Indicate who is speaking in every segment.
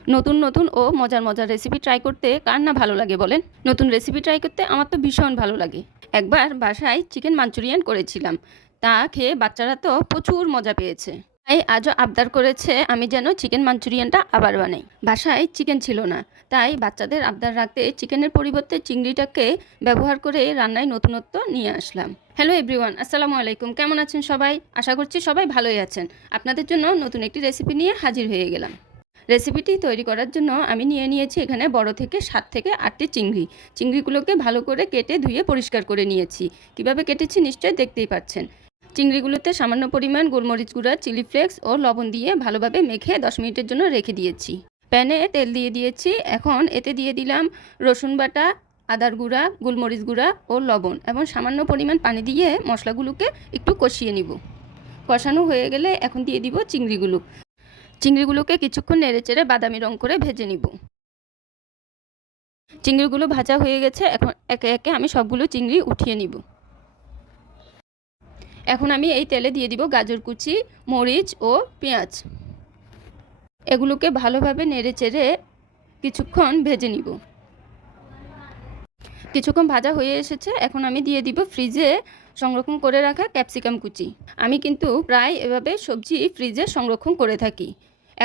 Speaker 1: নতুন নতুন ও মজার মজার রেসিপি ট্রাই করতে কার না ভালো লাগে বলেন? নতুন রেসিপি ট্রাই করতে আমার তো ভীষণ ভালো লাগে। একবার বাসায় চিকেন মাঞ্চুরিয়ান করেছিলাম। তা খেয়ে বাচ্চারা তো প্রচুর মজা পেয়েছে। তাই আজও আবদার করেছে আমি যেন চিকেন মাঞ্চুরিয়ানটা আবার বানাই। বাসায় চিকেন ছিল না। তাই বাচ্চাদের আবদার রাখতে চিকেনের পরিবর্তে চিংড়িটাকে ব্যবহার করে রান্নায় নতুনত্ব নিয়ে আসলাম। হ্যালো এভরিওয়ান আসসালামু আলাইকুম। কেমন আছেন সবাই? আশা করছি সবাই ভালোই আছেন। আপনাদের জন্য নতুন একটি রেসিপি নিয়ে হাজির হয়ে গেলাম। রেসিপিটি তৈরি করার জন্য আমি নিয়ে নিয়েছি এখানে বড় থেকে সাত থেকে আটটি চিংড়ি। চিংড়িগুলোকে ভালো করে কেটে ধুয়ে পরিষ্কার করে নিয়েছি। কীভাবে কেটেছি নিশ্চয়ই দেখতেই পাচ্ছেন। চিংড়িগুলোতে সামান্য পরিমাণ গোলমরিচ গুঁড়া, চিলি ফ্লেক্স ও লবণ দিয়ে ভালোভাবে মেখে দশ মিনিটের জন্য রেখে দিয়েছি। প্যানে তেল দিয়ে দিয়েছি। এখন এতে দিয়ে দিলাম রসুন বাটা, আদার গুঁড়া, গোলমরিচ গুঁড়া ও লবণ এবং সামান্য পরিমাণ পানি দিয়ে মশলাগুলোকে একটু কষিয়ে নিব। কষানো হয়ে গেলে এখন দিয়ে দিব চিংড়িগুলো। চিংড়িগুলোকে কিছুক্ষণ নেড়েচেড়ে বাদামি রং করে ভেজে নিব। চিংড়িগুলো ভাজা হয়ে গেছে, এখন একে একে আমি সবগুলো চিংড়ি উঠিয়ে নিব। এখন আমি এই তেলে দিয়ে দিব গাজর কুচি, মরিচ ও পেঁয়াজ। এগুলোকে ভালোভাবে নেড়েচেড়ে কিছুক্ষণ ভেজে নিব। কিছুক্ষণ ভাজা হয়ে এসেছে, এখন আমি দিয়ে দিব ফ্রিজে সংরক্ষণ করে রাখা ক্যাপসিকাম কুচি। আমি কিন্তু প্রায় এভাবে সবজি ফ্রিজে সংরক্ষণ করে থাকি।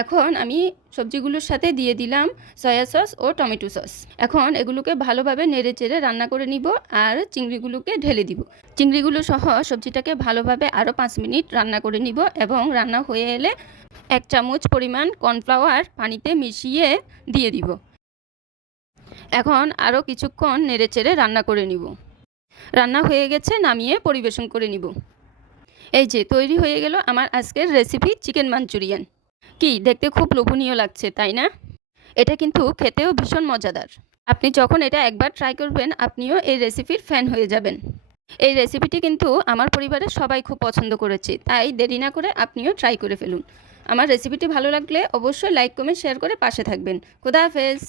Speaker 1: এখন আমি সবজিগুলোর সাথে দিয়ে দিলাম সয়া সস ও টমেটো সস। এখন এগুলোকে ভালোভাবে নেড়ে চেড়ে রান্না করে নিব আর চিংড়িগুলোকে ঢেলে দিব। চিংড়িগুলো সহ সবজিটাকে ভালোভাবে আরও পাঁচ মিনিট রান্না করে নিব এবং রান্না হয়ে এলে এক চামচ পরিমাণ কর্নফ্লাওয়ার পানিতে মিশিয়ে দিয়ে দিব। এখন আরও কিছুক্ষণ নেড়ে চেড়ে রান্না করে নিব। রান্না হয়ে গেছে নামিয়ে পরিবেশন করে নিব। এই যে, তৈরি হয়ে গেল আমার আজকের রেসিপি চিকেন মাঞ্চুরিয়ান। কি দেখতে খুব লোভনীয় লাগছে, তাই না? এটা কিন্তু খেতেও ভীষণ মজাদার। আপনি যখন এটা একবার ট্রাই করবেন, আপনিও এই রেসিপির ফ্যান হয়ে যাবেন। এই রেসিপিটি কিন্তু আমার পরিবারের সবাই খুব পছন্দ করেছে, তাই দেরি না করে আপনিও ট্রাই করে ফেলুন। আমার রেসিপিটি ভালো লাগলে অবশ্যই লাইক কমেন্ট শেয়ার করে পাশে থাকবেন। খুদা হাফেজ!